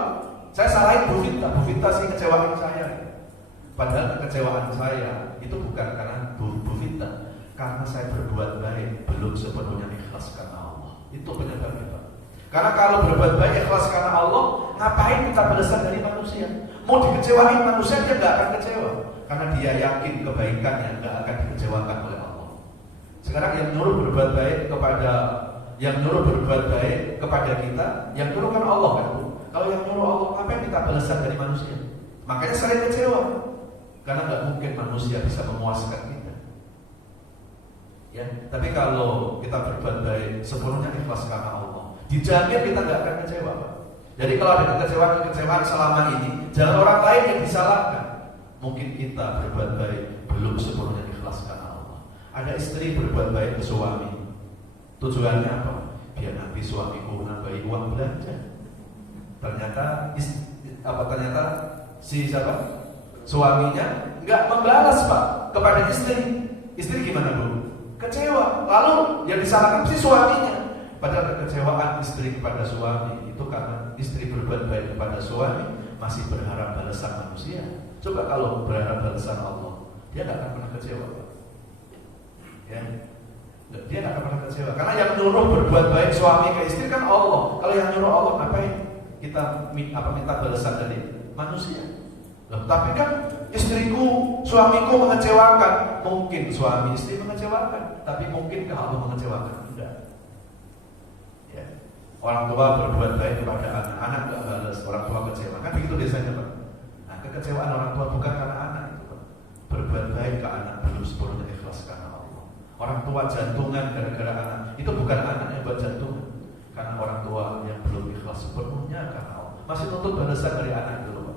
saya salahin Bu Vita sih kecewain saya. Padahal kekecewaan saya itu bukan karena Bu Vita, karena saya berbuat baik belum sepenuhnya ikhlas karena Allah. Itu penyebabnya, Pak. Karena kalau berbuat baik ikhlas karena Allah, ngapain kita balasan dari manusia? Mau dikecewain manusia dia nggak akan kecewa, karena dia yakin kebaikannya nggak akan dikecewakan oleh Allah. Sekarang yang nyuruh berbuat baik kepada kita, yang nyuruh kan Allah kan? Kalau yang nyuruh Allah, ngapain kita balasan dari manusia? Makanya sering kecewa, karena nggak mungkin manusia bisa memuaskan kita. Ya, tapi kalau kita berbuat baik sepenuhnya ikhlas karena Allah, dijamin kita nggak akan kecewa, Pak. Jadi kalau ada kekecewaan selama ini, jangan orang lain yang disalahkan. Mungkin kita berbuat baik belum sepenuhnya ikhlas karena Allah. Ada istri berbuat baik ke suami, tujuannya apa? Biar nanti suamiku nambahi uang belanja. Ternyata suaminya nggak membalas, Pak, kepada istri. Istri gimana, Bu? Kecewa. Lalu yang disalahkan si suaminya. Padahal kekecewaan istri kepada suami itu karena istri berbuat baik kepada suami, masih berharap balasan manusia. Coba kalau berharap balasan Allah, dia nggak akan pernah kecewa, Pak. Ya, dia nggak akan pernah kecewa. Karena yang nyuruh berbuat baik suami ke istri kan Allah. Kalau yang nyuruh Allah, ngapain kita minta balasan dari manusia? Loh, tapi kan istriku, suamiku mengecewakan. Mungkin suami istri mengecewakan, tapi mungkinkah Allah mengecewakan? Tidak. Ya. Orang tua berbuat baik kepada anak nggak balas, orang tua kecewa. Kan begitu biasanya, Pak. Nah, kekecewaan orang tua bukan karena anak itu, Pak. Berbuat baik ke anak belum sepenuhnya ikhlas karena Allah. Orang tua jantungan gara-gara anak, itu bukan anak yang buat jantungan, karena orang tua yang belum ikhlas sepenuhnya karena Allah. Masih nuntut balasan dari anak itu, Pak.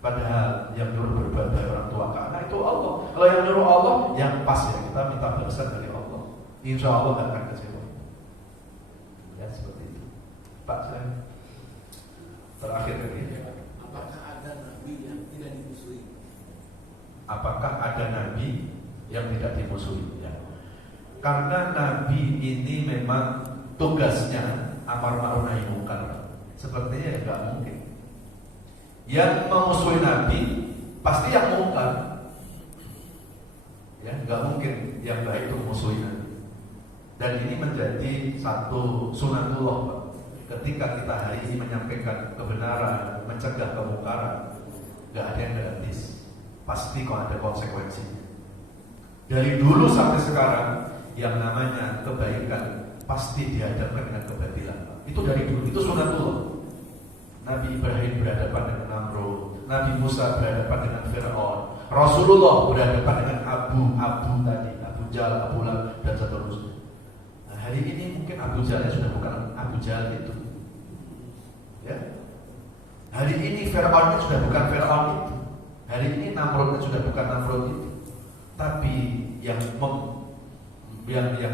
Padahal yang nyuruh berbuat baik orang tua ke anak itu Allah. Kalau yang nyuruh Allah, yang pas ya kita minta balasan dari Allah. Insya Allah gak akan kecewa. Ya seperti itu. Pak, saya terakhir lagi. Apakah ada nabi yang tidak dimusuhi? Apakah ada nabi yang tidak dimusuhi? Ya. Karena nabi ini memang tugasnya amar ma'ruf nahi munkar. Sepertinya nggak mungkin. Yang memusuhi Nabi pasti yang mungkar. Ya, nggak mungkin yang baik itu memusuhi Nabi. Dan ini menjadi satu sunatullah, Pak. Ketika kita hari ini menyampaikan kebenaran, mencegah kemungkaran, Nggak ada yang gratis. Pasti kok ada konsekuensinya. Dari dulu sampai sekarang, yang namanya kebaikan pasti dihadapkan dengan kebatilan. Itu dari dulu, itu sunatullah. Nabi Ibrahim berhadapan dengan Namrud, Nabi Musa berhadapan dengan Fir'aun, Rasulullah berhadapan dengan Abu Jahal, Abu Lahab, dan seterusnya. Nah, hari ini mungkin Abu Jahalnya sudah bukan Abu Jahal itu, ya. Hari ini Fir'aunnya sudah bukan Fir'aun itu. Hari ini Namrudnya sudah bukan Namrud itu. Tapi yang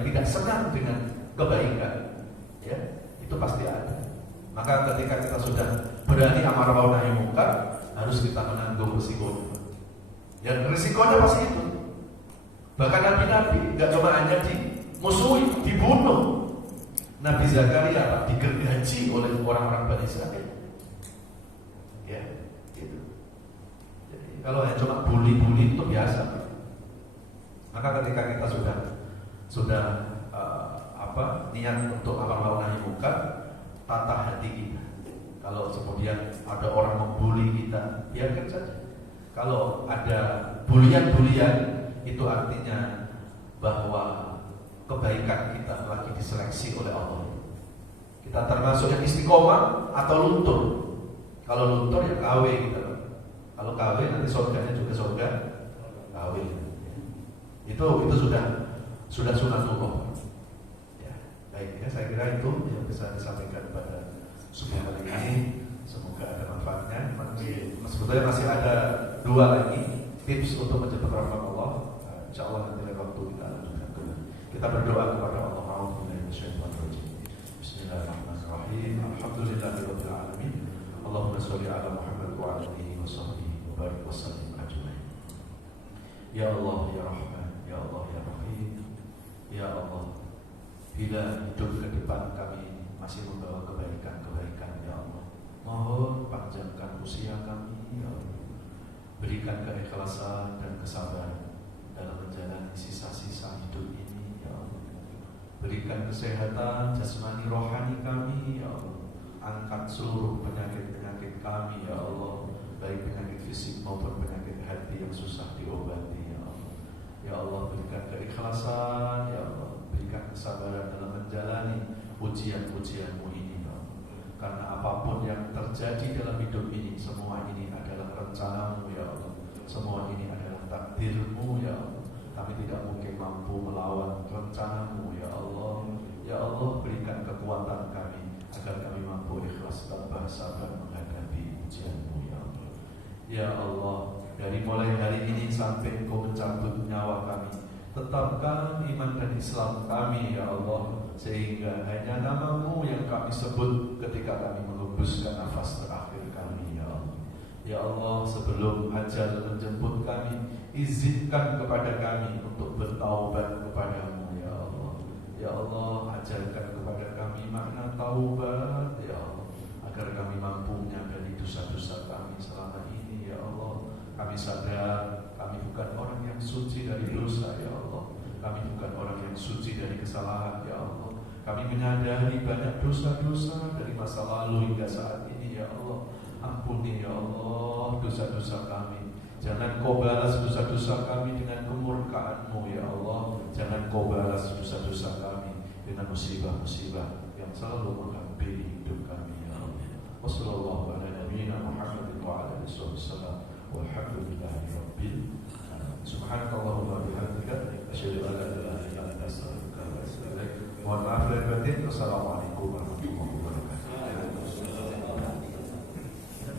tidak senang dengan kebaikan, ya, itu pasti ada. Maka ketika kita sudah berani amar ma'ruf nahi munkar, harus kita menanggung risikonya. Dan risikonya pasti itu. Bahkan nabi-nabi nggak cuma hanya dimusuhi, dibunuh. Nabi Zakaria digergaji oleh orang-orang Bani Israil. Ya, gitu. Jadi kalau hanya cuma bully-bully itu biasa. Maka ketika kita sudah niat untuk amar ma'ruf nahi munkar, tata hati kita. Kalau kemudian ada orang membuli kita, biarkan saja. Kalau ada bulian-bulian, itu artinya bahwa kebaikan kita lagi diseleksi oleh Allah. Kita termasuk yang istiqomah atau luntur. Kalau luntur ya KW gitu. Kalau KW nanti surganya juga surga KW. Itu sudah sunatullah. Ya, baik ya, saya kira itu yang bisa disampaikan pada subuh hari ini. Semoga ada manfaatnya. Sebetulnya masih ada 2 lagi tips untuk menjemput rahmat Allah. Insyaallah nanti lain waktu kita lanjutkan dulu. Kita berdoa kepada Allah. Bismillahirrahmanirrahim. Alhamdulillahirabbil alamin. Allahumma shalli ala Muhammad wa ala alihi wa sahbihi wa barik wa sallim ajmain. Ya Allah ya Rahman, ya Allah ya Rahim. Ya Allah, bila hidup ke depan kami masih membawa kebaikan-kebaikan, ya Allah, mohon panjangkan usia kami, ya Allah. Berikan keikhlasan dan kesabaran dalam menjalani sisa-sisa hidup ini, ya Allah. Berikan kesehatan jasmani rohani kami, ya Allah. Angkat seluruh penyakit-penyakit kami, ya Allah, baik penyakit fisik maupun penyakit hati yang susah diobati, ya Allah. Ya Allah, berikan keikhlasan, ya Allah. Berikan kesabaran dalam menjalani ujian-ujian-Mu ini, ya Allah. Karena apapun yang terjadi dalam hidup ini, semua ini adalah rencana-Mu, ya Allah. Semua ini adalah takdir-Mu, ya Allah. Kami tidak mungkin mampu melawan rencana-Mu, ya Allah. Ya Allah, berikan kekuatan kami agar kami mampu ikhlas dan sabar menghadapi ujian-Mu, ya Allah. Ya Allah, dari mulai hari ini sampai Engkau mencabut nyawa kami, tetapkan iman dan Islam kami, ya Allah, sehingga hanya nama-Mu yang kami sebut ketika kami mengembuskan nafas terakhir kami, ya Allah. Ya Allah, sebelum ajal menjemput kami, izinkan kepada kami untuk bertaubat kepada-Mu, ya Allah. Ya Allah, ajarkan kepada kami makna taubat, ya Allah, agar kami mampu menyadari dosa-dosa kami selama ini, ya Allah. Kami sadar kami bukan orang yang suci dari dosa, ya Allah. Kami bukan orang yang suci dari kesalahan, ya Allah. Kami menyadari banyak dosa-dosa dari masa lalu hingga saat ini, ya Allah. Ampuni, ya Allah, dosa-dosa kami. Jangan Kau balas dosa-dosa kami dengan kemurkaan-Mu, ya Allah. Jangan Kau balas dosa-dosa kami dengan musibah-musibah yang selalu menghampiri hidup kami, ya Allah. Wassallallahu ala nabiyyina Muhammadin wa ala alihi wasallam. Walhamdulillahi rabbil alamin. Subhanakallahumma wa bihamdika asyhadu an la ilaha illa anta astaghfiruka wa atubu ilaik. Mohon maaf lahir batin. Wassalamualaikum.